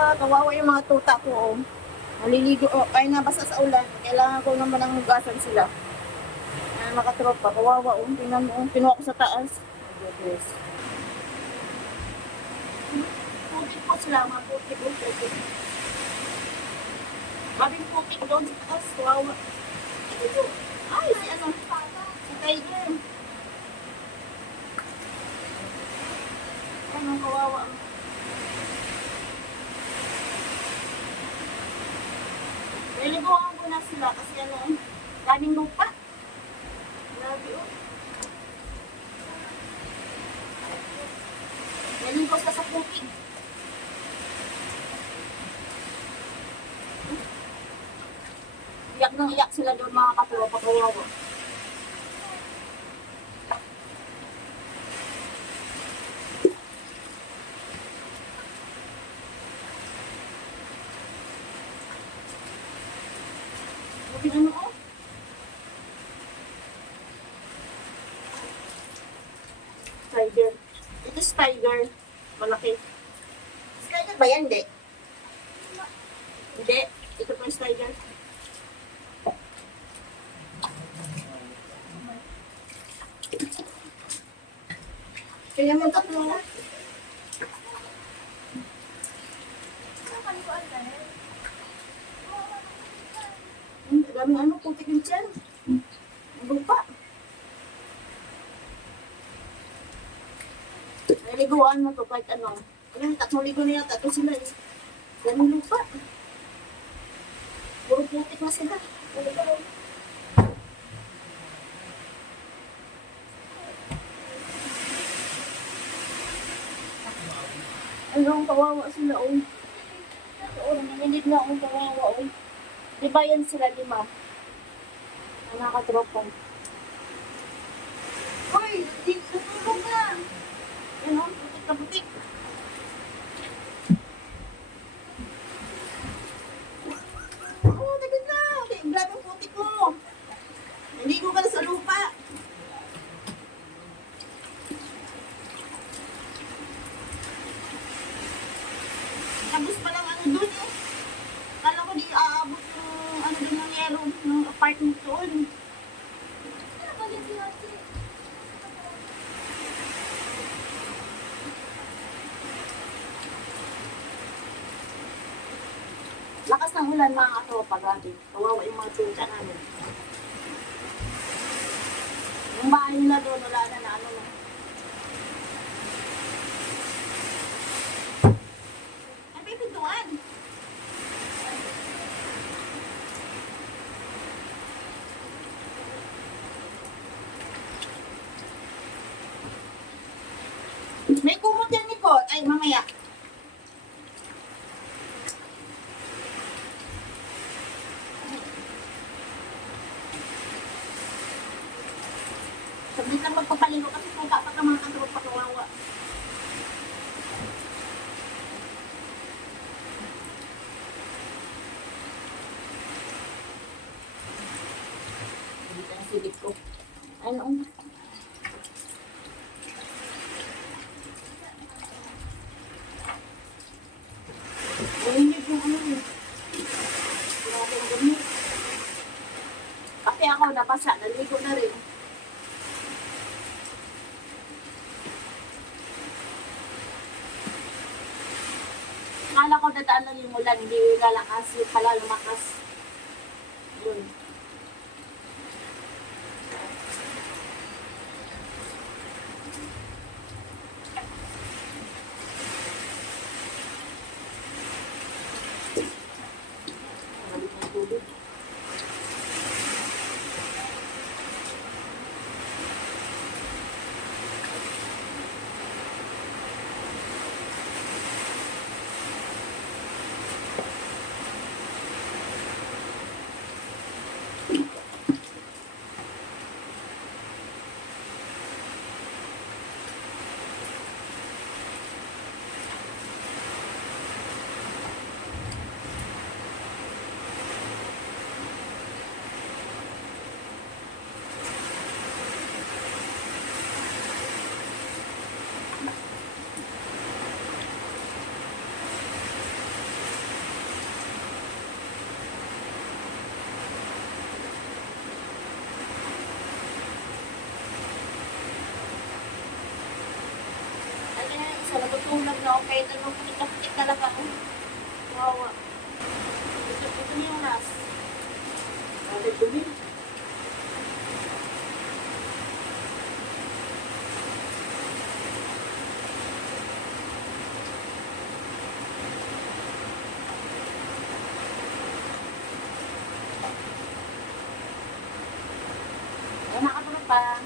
tropa, kawawa yung mga tuta ko. Oh. Maliligo, oh, ay nabasa sa ulan. Kailangan ko naman ang hugasan sila. Ay, mga tropa, kawawa. Oh. Tingnan mo, oh. pinuha ko sa taas. Oh. Putik po sila, mga putik. Oh, putik. Babing putik doon sa taas. Kawawa. Ito. Ay, si ano? Si Tiger. Ano, kawawa. Niliguan ko na sila kasi ano, daming lupa. Grabe oh. Naligo sila sa putik. Iyak nang iyak sila doon mga katropa kawawa. Ano oh. Tiger. Ito is tiger. Malaki. Tiger ba yan? Hindi. Hindi. Ito po is tiger. Kaya mo tatlo. Hmm, dami ano, putik yung tiyan. Lupa. Naliguan mo to kahit ano. Ano, tatlong ligo na yata. Ito sila eh. Daming lupa. Puro putik na sila. Ano, kawawa sila oh. Oo, nanginid na akong kawawa oh. Di ba yan sila lima? Ang nakatropong. Hoy, dito tutulog na. Yan o, putik na putik. Oo, dagad na. Grabe ang putik mo. Naligo ka na sa lupa. Tapos pa dun ng apartment doon. Lakas ng ulan mga katropa, grabe. Kawawa yung mga tsuta namin. Yung bahay nila doon, wala na na ano May kumot yan, Nicole. Ay, mamaya. Saglit lang magpapaligo kasi kung dapat ang mga kanto pakawawa. Dito ang silip ko. Ano? Ulinip yung ano yun. Grabe ang gamit. Napasa, naligo na rin. Akala ko dadaan lang yung ulan, hindi lalakas, pala lumakas. Yun. Balik ng tubig. Okay. Talagang putik na putik talaga. oh. Kawawa. Ito, ito na yung last. Ate, dumi. Nakatulog pa.